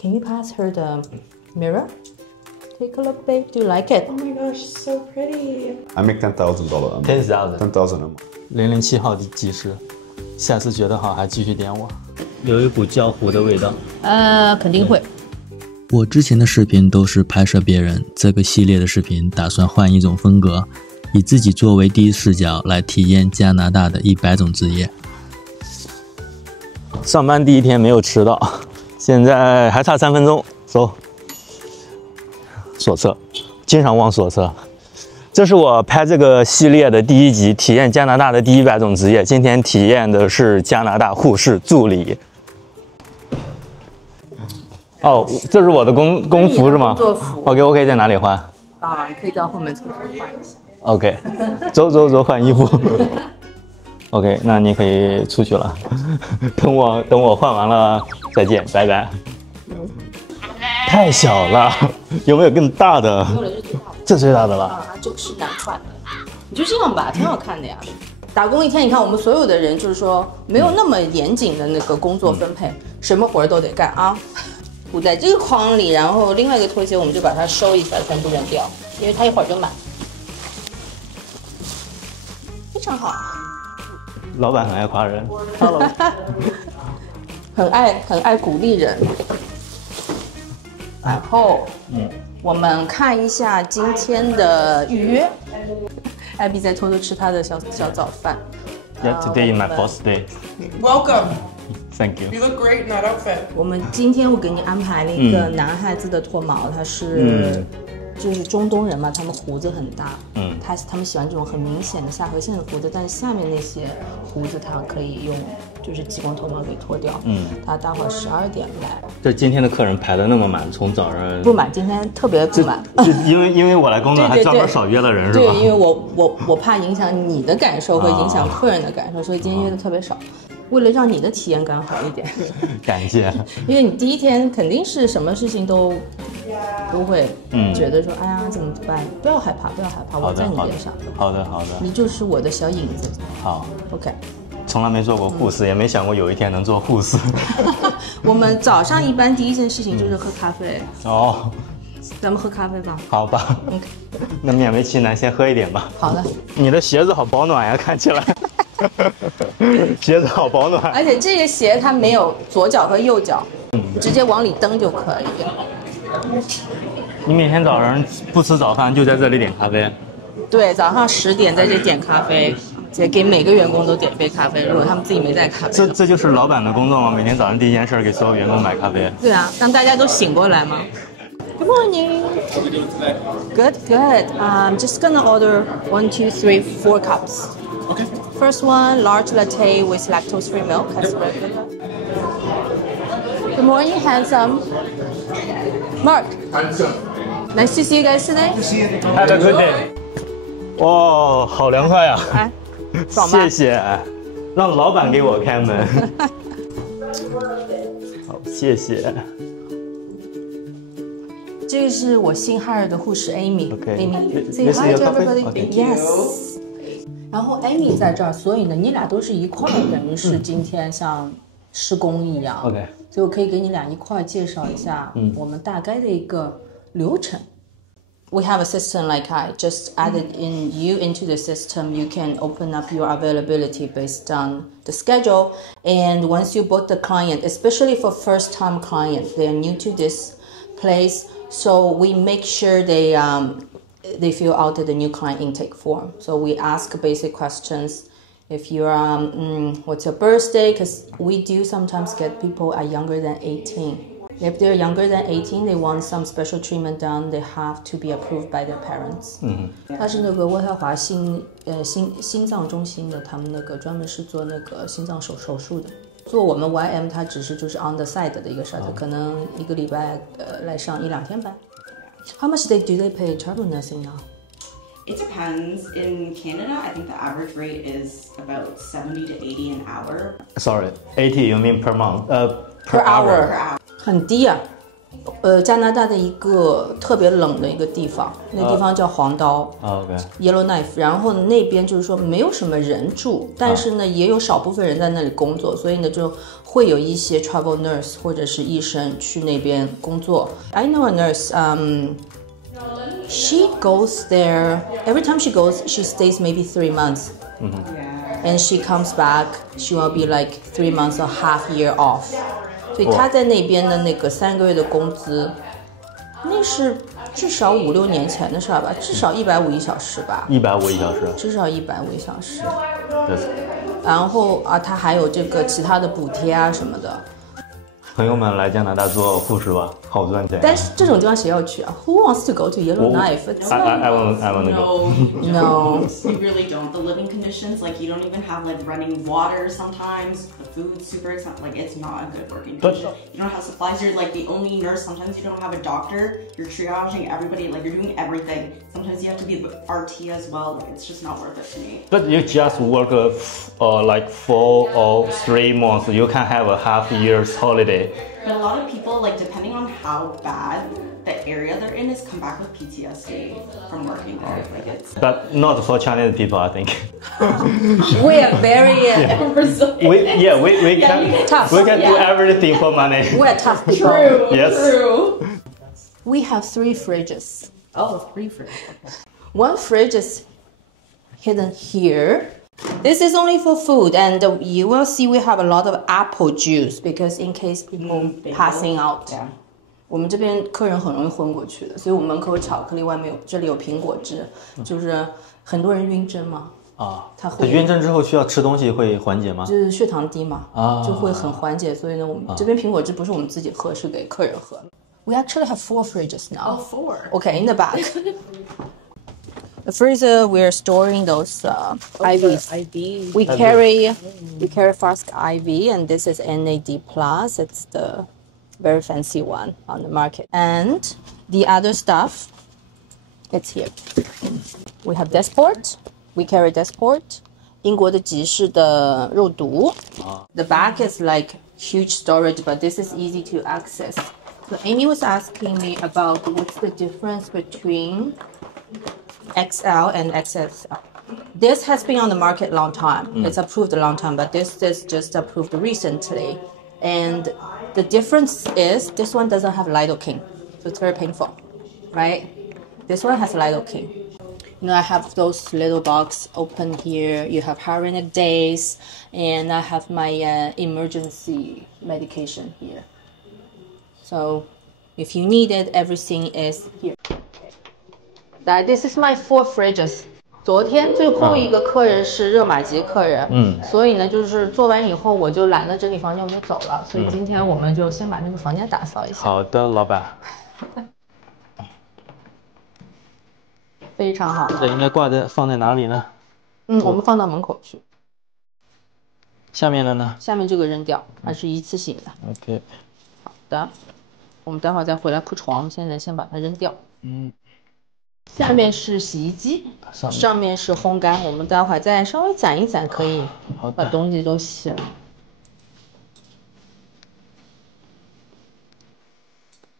Can you pass her the mirror? Take a look, babe. Do you like it? Oh my gosh, so pretty. I make $10,000 a month. 10,000 $10,000 a month. 007号的技师，下次觉得好还继续点我。有一股焦糊的味道。肯定会。我之前的视频都是拍摄别人，这个系列的视频打算换一种风格，以自己作为第一视角来体验加拿大的100种职业。上班第一天没有迟到，现在还差3分钟，走。锁车，经常忘锁车。这是我拍这个系列的第1集，体验加拿大的第100种职业。今天体验的是加拿大护士助理。哦，这是我的工服是吗？工作服。OK， 在哪里换？啊，可以到后面厕所换一下。OK， 走，换衣服。OK， 那你可以出去了。等我换完了再见，拜拜。太小了，有没有更大的？这最大的了。啊，这个是难换的。你就这样吧，挺好看的呀。打工一天，你看我们所有的人就是说没有那么严谨的那个工作分配，什么活儿都得干啊。补在这个筐里，然后另外一个拖鞋我们就把它收一下，全部扔掉，因为它一会儿就满。非常好。老板很爱夸人，很爱鼓励人。然后，我们看一下今天的预约。艾比在偷偷吃她的小早饭。Yeah, today is my first day. Welcome. Thank you. You look great in that outfit. 我们今天我给你安排了一个男孩子的脱毛，他是就是中东人嘛，他们胡子很大，他们喜欢这种很明显的下颌线的胡子，但是下面那些胡子他可以用就是激光脱毛给脱掉。他待会儿12点来。这今天的客人排的那么满，从早上不满，今天特别不满。就因为我来工作，还专门少约了人是吧？对，因为我怕影响你的感受，会影响客人的感受，所以今天约的特别少。为了让你的体验感好一点，感谢。因为你第一天肯定是什么事情都会觉得说，哎呀怎么办？不要害怕，我在你边上。好的。你就是我的小影子。好 ，OK。从来没做过护士，也没想过有一天能做护士。我们早上一般第一件事情就是喝咖啡。哦，咱们喝咖啡吧。好吧。OK。那勉为其难，先喝一点吧。好的。你的鞋子好保暖呀，看起来。鞋子好保暖，而且这个鞋它没有左脚和右脚，直接往里蹬就可以。你每天早上不吃早饭就在这里点咖啡？对，早上10点在这点咖啡，给每个员工都点杯咖啡。如果他们自己没带咖啡，这就是老板的工作吗？每天早上第一件事给所有员工买咖啡？对啊，让大家都醒过来嘛。Good morning. How are we doing today? Good. I'm just gonna order 1, 2, 3, 4 cups. Okay. First one, large latte with lactose-free milk as regular. Good morning, handsome. Mark. Nice to see you guys today. Have a good day. 哇，好凉快呀！哎，爽吧？谢谢，让老板给我开门。好，谢谢。这个是我新 hire 的护士 Amy。Amy，say This is hi your to coffee? everybody. Okay. Yes. 然后 Amy 在这儿，所以呢，你俩都是一块儿，等于是今天像施工一样。OK。所以我可以给你俩一块儿介绍一下我们大概的一个流程。We have a system like I just added you into the system. You can open up your availability based on the schedule. And once you book the client, especially for first-time clients, they are new to this place. So we make sure they fill out the new client intake form. So we ask basic questions. If you're, what's your birthday? Because we do sometimes get people are younger than 18. If they're younger than 18, they want some special treatment done. They have to be approved by their parents. 它是那个渥太华心脏中心的，他们那个专门是做那个心脏手术的。做我们 YM 它只是就是 on the side 的一个事儿，它可能一个礼拜来上1-2天班。How much do they pay travel nursing now? It depends. In Canada, I think the average rate is about 70 to 80 an hour. Sorry, 80 you mean per month? Per hour. Per hour. 很低啊。加拿大的一个特别冷的一个地方，那地方叫黄刀，OK Yellowknife， 然后那边就是说没有什么人住，但是呢也有少部分人在那里工作，所以呢就会有一些 travel nurse 或者是医生去那边工作。I know a nurse, she goes there, every time she goes, she stays maybe 3 months. Yeah. And she comes back, she will be like 3 months or half year off. 所以她在那边的那个3个月的工资，那是至少5、6年前的事儿吧，至少150一小时吧，150一小时，至少150一小时。对。然后啊，它还有这个其他的补贴啊什么的。朋友们来加拿大做护士吧，好赚钱。但是这种地方谁要去啊 ？Who wants to go to Yellowknife? I want to go. No, you really don't. The living conditions, like you don't even have like running water sometimes. The food's super expensive. Like it's not a good working condition. You don't have supplies. You're like the only nurse. Sometimes you don't have a doctor. You're triaging everybody. Like you're doing everything. Sometimes you have to be RT as well. Like it's just not worth it to me. But you just work like 4 or 3 months. You can have a half year's holiday. But a lot of people, like depending on how bad the area they're in, is come back with PTSD from working there. Like it's. But not for Chinese people, I think. we are very we can tough. we can do everything for money. We're tough people. True. Yes. True. We have 3 fridges. Oh, 3 fridges. One fridge is hidden here. This is only for food, and you will see we have a lot of apple juice because in case people passing out. Yeah. 我们这边客人很容易昏过去的，所以我们门口有巧克力，外面有这里有苹果汁，就是很多人晕针嘛。它会晕针之后需要吃东西会缓解吗？就是血糖低嘛，就会很缓解。所以呢，我们这边苹果汁不是我们自己喝，是给客人喝。We actually have 4 fridges now. Oh, 4. Okay, in the back. The freezer, we're storing those IVs. IV. We carry Flask IV, and this is NAD Plus. It's the very fancy one on the market. And the other stuff, it's here. We have Desport. We carry Desport. 英国的集市的肉毒. The back is like huge storage, but this is easy to access. So Amy was asking me about what's the difference between XL and XXL. This has been on the market a long time. It's approved a long time, but this is just approved recently. And the difference is this one doesn't have lidocaine, so it's very painful, right? This one has lidocaine. You know, I have those little box open here. You have Hyaluronic Days, and I have my emergency medication here. So if you need it, everything is here. This is my 4 fridges. 昨天最后一个客人是热玛吉客人，所以呢，就是做完以后我就懒得整理房间，我就走了。所以今天我们就先把那个房间打扫一下。好的，老板。非常好。这应该放在哪里呢？我们放到门口去。下面的呢？下面这个扔掉，它是一次性的。OK。好的，我们待会儿再回来铺床，现在先把它扔掉。下面是洗衣机，上面是烘干，我们待会儿再稍微攒一攒，可以把东西都洗了。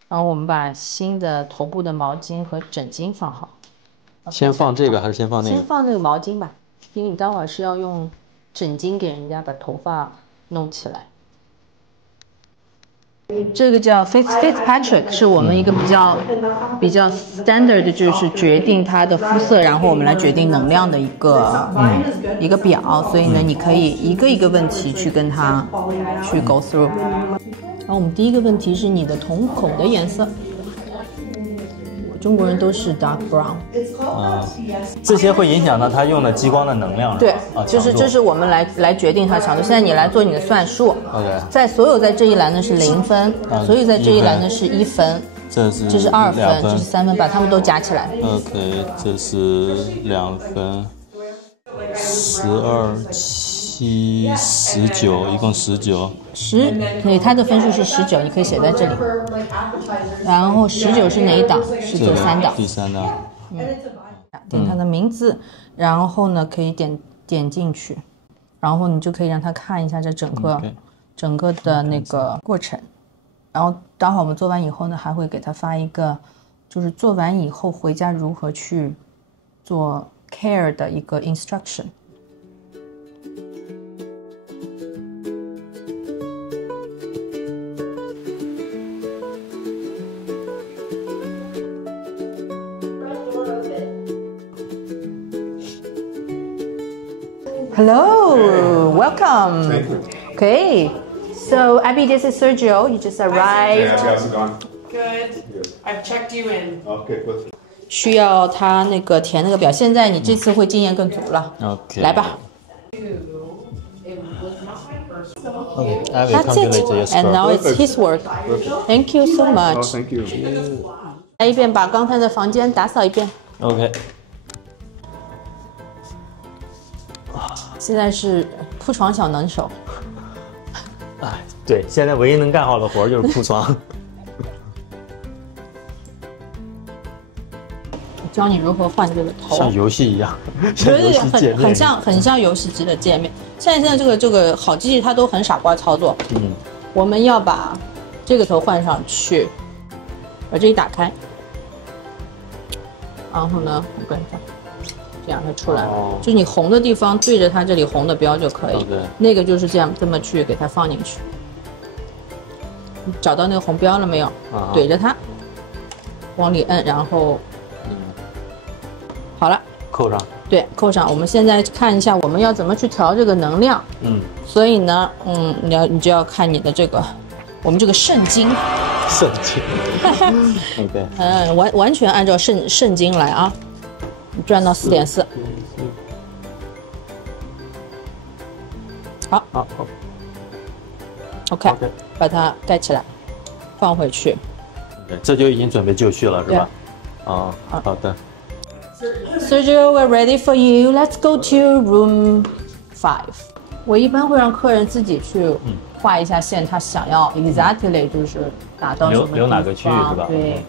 然后我们把新的头部的毛巾和枕巾放好。先放这个还是先放那个？先放那个毛巾吧，因为你待会儿是要用枕巾给人家把头发弄起来。这个叫 Fitzpatrick， 是我们一个比较 standard， 就是决定它的肤色，然后我们来决定能量的一个表。所以呢，你可以一个一个问题去跟它去 go through。然后我们第一个问题是你的瞳孔的颜色。中国人都是 dark brown。这些会影响到它用的激光的能量。对，就是这是我们来决定它的强度。现在你来做你的算术。OK。在这一栏呢是0分，所以在这一栏呢是1分。这是2分，这是3分，把它们都加起来。OK， 这是2分，12、7、19，一共19。对，它的分数是19，你可以写在这里。然后19是哪一档？19 3档。第3档。点它的名字，然后呢可以点进去，然后你就可以让他看一下这整个的那个过程。然后待会儿我们做完以后呢，还会给他发一个，就是做完以后回家如何去做 care 的一个 instruction。Hello, welcome. Thank you. Okay, so Abby, this is Sergio. You just arrived. How's it going? Good. I've checked you in. Okay, good. 需要他那个填那个表，现在你这次会经验更足了。 OK 来吧。 I will That's it. calculate your And now score. it's his work. Thank you so Oh, much. thank you. 来一遍，把刚才的房间打扫一遍。 OK。现在是铺床小能手。哎，对，现在唯一能干好的活就是铺床。教你如何换这个头。像游戏一样，像游对对对，戏界面很像游戏机的界面。现在这个好机器它都很傻瓜操作。嗯，我们要把这个头换上去，把这一打开，然后呢，我跟它这样它出来了。哦就你红的地方对着它这里红的标就可以。 OK 那个就是这么去给它放进去。你找到那个红标了没有？啊怼着它，往里摁，然后好了。扣上。对，扣上。我们现在看一下我们要怎么去调这个能量。嗯，所以呢，你就要看你的这个，我们这个圣经，圣经。OK。完全按照圣经来啊，你转到4.4。好，好。 OK，把它盖起来，放回去。对，这就已经准备就绪了，是吧？啊，好的。 Sergio, we're ready for you. Let's go to room 5. 我一般会让客人自己去画一下线，他想要 exactly 就是打到什么地方，留哪个区域是吧？对。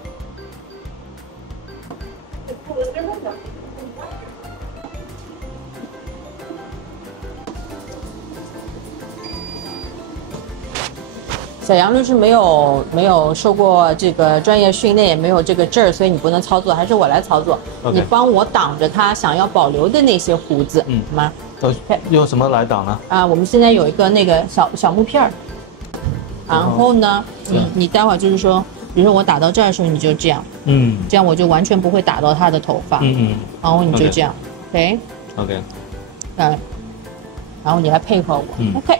小杨律师没有受过这个专业训练，也没有这个证儿，所以你不能操作，还是我来操作。 OK 你帮我挡着他想要保留的那些胡子，好吗？用什么来挡呢？啊，我们现在有一个那个小木片儿，然后呢，你待会儿就是说，比如说我打到这儿的时候，你就这样，这样我就完全不会打到他的头发，然后你就这样 OK， 然后你来配合我，OK。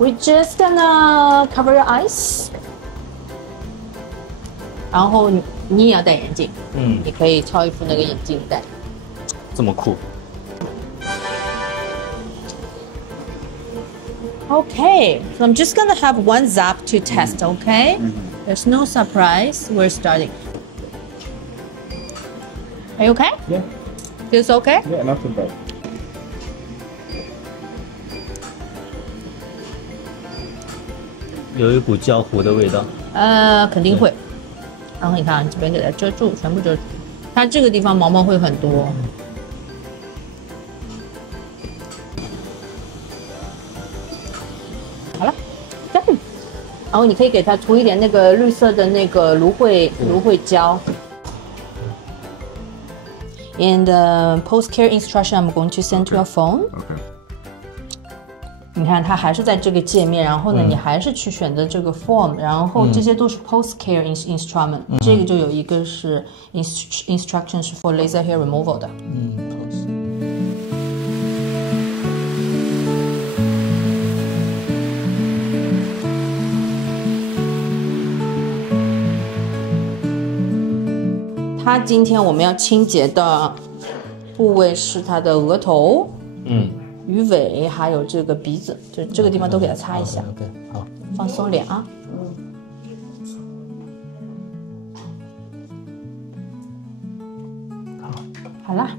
We're just gonna cover your eyes， 然后你也要戴眼镜，你可以挑一副那个眼镜戴。这么酷。 Okay, so I'm just gonna have one zap to test, okay? There's no surprise, we're starting. Are you okay? Yeah. Feels okay? Yeah, not too bad. 有一股焦糊的味道。肯定会。然后你看，这边给它遮住，全部遮住。它这个地方毛毛会很多。好了，这样。然后你可以给它涂一点那个绿色的那个芦荟胶。And the post-care instruction I'm going to send to your phone. Okay. 你看，它还是在这个界面，然后呢，你还是去选择这个 form，然后这些都是 post care instrument，这个就有一个是 instruction 是 for laser hair removal 的。它今天我们要清洁的部位是它的额头。鱼尾还有这个鼻子，就这个地方都给它擦一下。OK， 好，放松脸啊。好啦，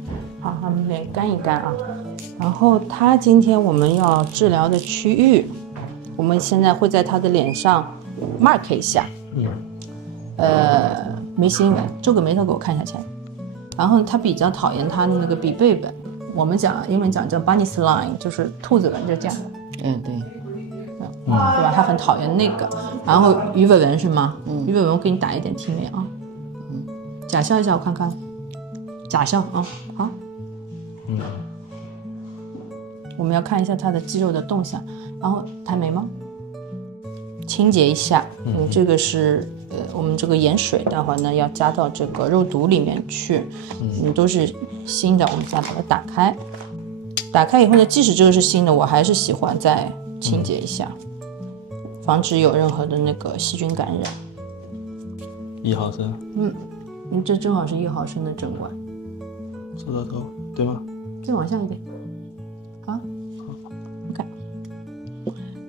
好，我们脸干一干啊。然后他今天我们要治疗的区域，我们现在会在他的脸上 mark 一下。眉心纹，皱个眉头给我看一下钱。然后他比较讨厌他的那个鼻背纹。我们英文讲叫 bunny's line， 就是兔子纹，就这样的。对，对吧？他很讨厌那个。然后鱼尾纹是吗？鱼尾纹我给你打一点提眉啊。假笑一下，我看看。假笑啊，好。我们要看一下他的肌肉的动向，然后抬眉毛，清洁一下。这个是我们这个盐水，待会儿呢要加到这个肉毒里面去。都是新的，我们现在把它打开。打开以后呢，即使这个是新的，我还是喜欢再清洁一下，防止有任何的那个细菌感染。1毫升。这正好是1毫升的针管。手指头，对吗？再往下一点。好。OK。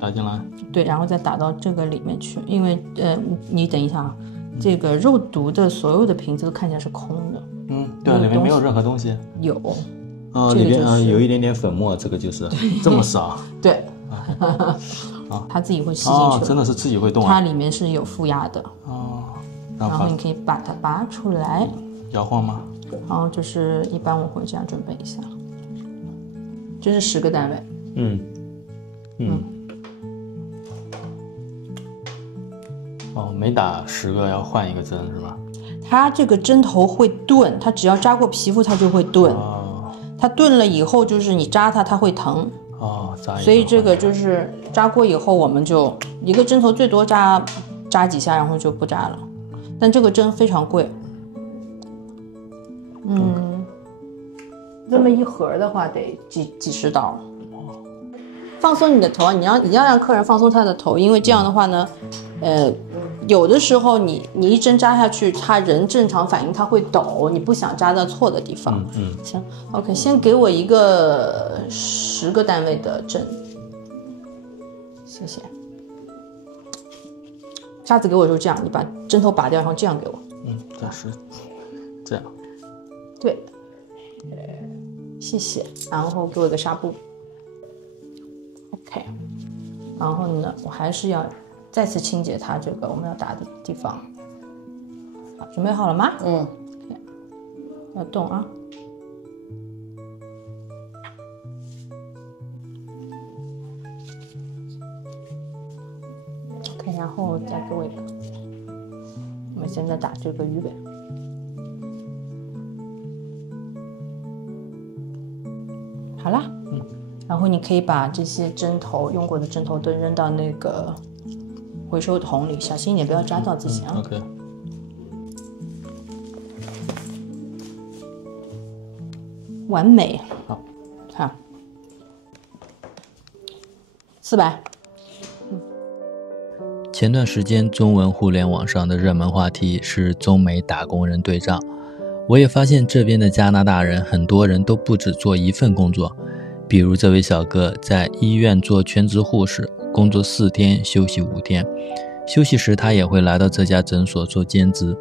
打进来。对，然后再打到这个里面去，因为你等一下啊，这个肉毒的所有的瓶子都看起来是空的。对，里面没有任何东西。有。里边有一点点粉末，这个就是这么少。对。它自己会吸进去。真的是自己会动啊。它里面是有负压的。然后你可以把它拔出来。摇晃吗？然后就是一般我会这样准备一下，这是10个单位。每打10个要换一个针是吧？它这个针头会钝，它只要扎过皮肤它就会钝。它钝了以后就是你扎它会疼。所以这个就是扎过以后我们就一个针头最多扎几下，然后就不扎了。但这个针非常贵。这么一盒的话得几十刀。放松你的头，你要让客人放松他的头，因为这样的话呢，有的时候你一针扎下去，他人正常反应他会抖，你不想扎到错的地方。行 ，OK， 先给我一个10个单位的针，谢谢。下次给我就这样，你把针头拔掉，然后这样给我。暂时这样。对，谢谢。然后给我一个纱布。OK， 然后呢，我还是要再次清洁它这个我们要打的地方。好，准备好了吗？要动啊。OK， 然后再给我一个。我们现在打这个鱼尾。好啦。然后你可以把这些用过的针头都扔到那个回收桶里，小心一点，不要扎到自己啊。OK。完美。好。400。前段时间中文互联网上的热门话题是中美打工人对账，我也发现这边的加拿大人很多人都不只做一份工作。比如这位小哥在医院做全职护士，工作4天，休息5天，休息时他也会来到这家诊所做兼职。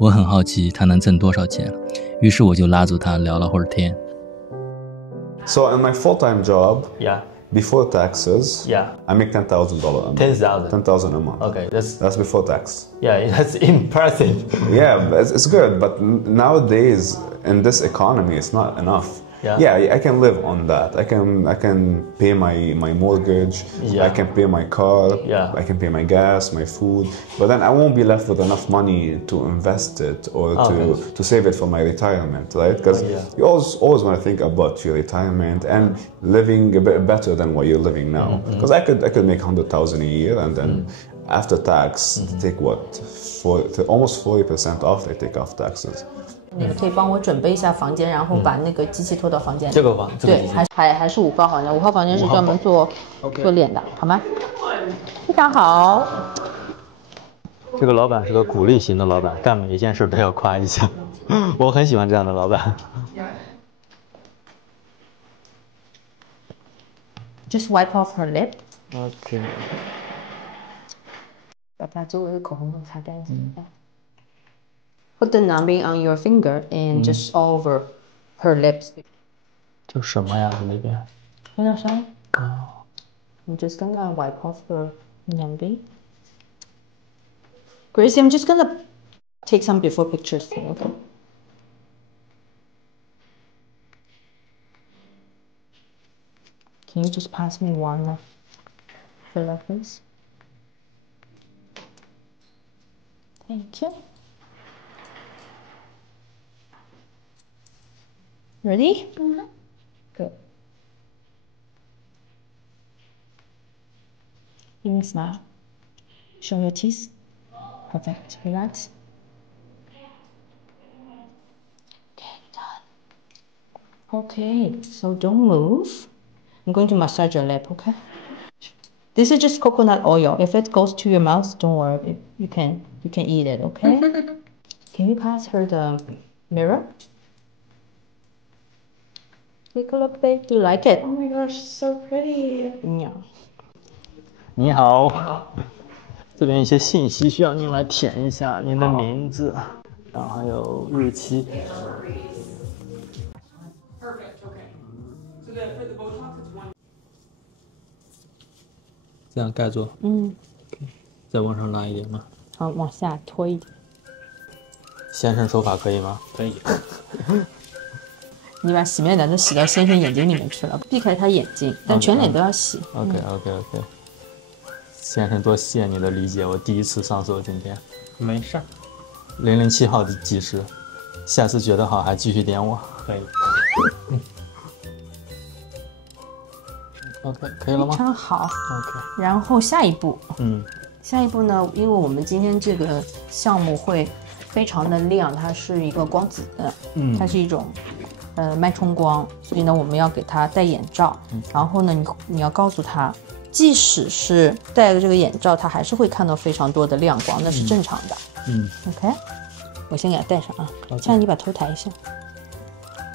我很好奇他能挣多少钱，于是我就拉住他聊了会儿天。So in my full-time job, before taxes, I make $10,000 a month. 10,000 a month. Okay, that's before tax. Yeah, that's impressive. Yeah, it's good, but nowadays in this economy, it's not enough. I can live on that. I can pay my mortgage. I can pay my car. I can pay my gas, my food. But then I won't be left with enough money to invest it or to save it for my retirement, right? Because you always want to think about your retirement and living a bit better than what you're living now. Because I could make 100,000 a year and then after tax take almost 40% off. They take off taxes. 你可以帮我准备一下房间，然后把那个机器拖到房间里。这个房，对，还是5号房间，5号房间是专门做脸的，好吗？非常好。这个老板是个鼓励型的老板，干每一件事都要夸一下，我很喜欢这样的老板。Just wipe off her lip. OK。把它周围的口红都擦干净。Put the numbing on your finger and just over her lips. 这什么呀？那边？有点伤。I'm just gonna wipe off the numbing. Gracie, I'm just gonna take some before pictures. Okay. Can you just pass me one filler, please? Thank you. Ready? Good. Give me a smile. Show your teeth. Perfect. Relax. Okay, done. Okay, so don't move. I'm going to massage your lip, okay? This is just coconut oil. If it goes to your mouth, don't worry. You can eat it, okay? Can you pass her the mirror? Take a look, babe. Do you like it? Oh my gosh, so pretty. Yeah. 你好，这边一些信息需要您来填一下，您的名字，然后还有日期。Perfect, okay. So for the Botox, it's one. 这样盖住，再往上拉一点吗？好，往下拖一点。先生手法可以吗？可以。你把洗面奶都洗到先生眼睛里面去了，避开他眼睛，但全脸都要洗。OK。先生，多谢你的理解，我第一次上手今天。没事儿。007号的技师，下次觉得好还继续点我。可以。OK， 可以了吗？非常好。OK。然后下一步，下一步呢？因为我们今天这个项目会非常的亮，它是一个光子的，它是一种脉冲光，所以呢，我们要给它戴眼罩。然后呢，你要告诉他，即使是戴了这个眼罩，他还是会看到非常多的亮光，那是正常的。OK， 我先给他戴上啊。现在你把头抬一下。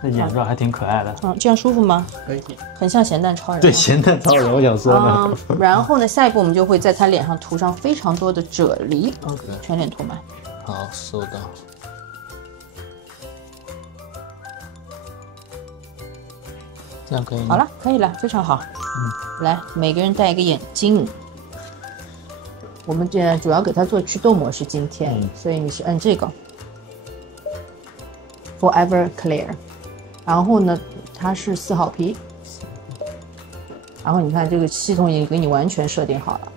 那眼罩还挺可爱的。这样舒服吗？可以。很像咸蛋超人。对，咸蛋超人，我想说呢。然后呢，下一步我们就会在他脸上涂上非常多的啫喱。OK。全脸涂满。好，收到。这样可以吗？好了，可以了，非常好。来，每个人戴一个眼镜。我们这主要给他做祛痘模式，今天，所以你是摁这个 Forever Clear。然后呢，它是4号皮。然后你看这个系统已经给你完全设定好了。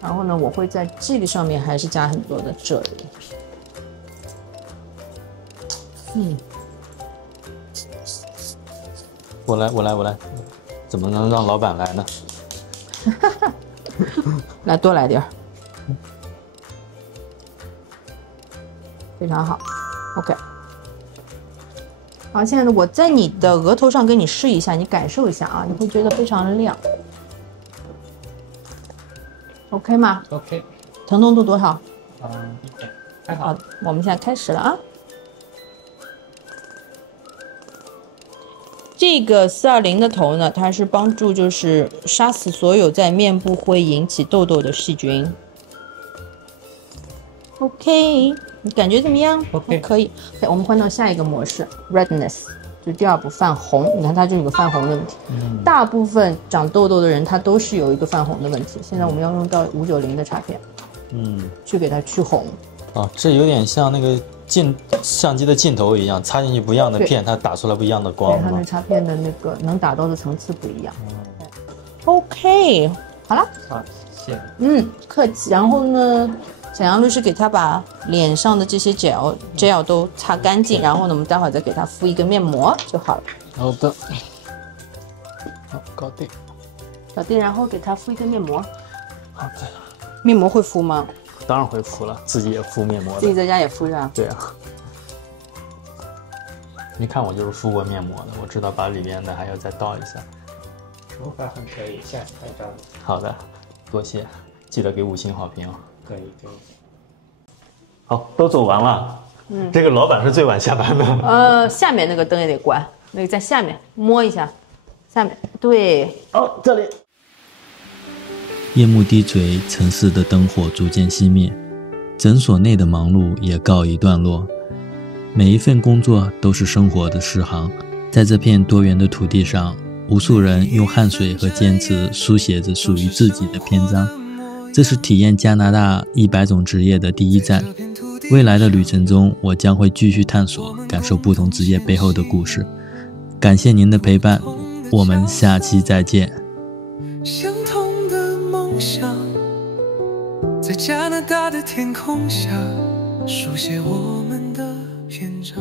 然后呢，我会在这个上面还是加很多的啫喱。我来，怎么能让老板来呢？来，多来点儿，非常好。OK。好，现在呢，我在你的额头上给你试一下，你感受一下啊，你会觉得非常的亮。OK 吗 ？OK。疼痛度多少？还好。好，我们现在开始了啊。这个420的头呢，它是帮助就是杀死所有在面部会引起痘痘的细菌。OK， 你感觉怎么样 ？OK， 可以。我们换到下一个模式 ，Redness， 就第二步泛红。你看它就有个泛红的问题。大部分长痘痘的人，他都是有一个泛红的问题。现在我们要用到590的插片，去给它去红。这有点像那个相机的镜头一样，插进去不一样的片，它打出来不一样的光。对，它那插片的那个能打到的层次不一样。OK， 好了。好，谢谢。客气。然后呢，小杨律师给他把脸上的这些 gel 都擦干净，然后呢，我们待会儿再给他敷一个面膜就好了。好的。好，搞定。搞定，然后给他敷一个面膜。好的。面膜会敷吗？当然会敷了，自己也敷面膜的。自己在家也敷是吧？对啊。你看我就是敷过面膜的，我知道把里面的还要再倒一下。手法很可以，下次拍照。好的，多谢，记得给5星好评。可以。好，都走完了。这个老板是最晚下班的。下面那个灯也得关，那个在下面摸一下，下面对。这里。夜幕低垂，城市的灯火逐渐熄灭，诊所内的忙碌也告一段落。每一份工作都是生活的诗行，在这片多元的土地上，无数人用汗水和坚持书写着属于自己的篇章。这是体验加拿大100种职业的第一站。未来的旅程中，我将会继续探索，感受不同职业背后的故事。感谢您的陪伴，我们下期再见。相同的梦想，在加拿大的天空下，书写我们的篇章。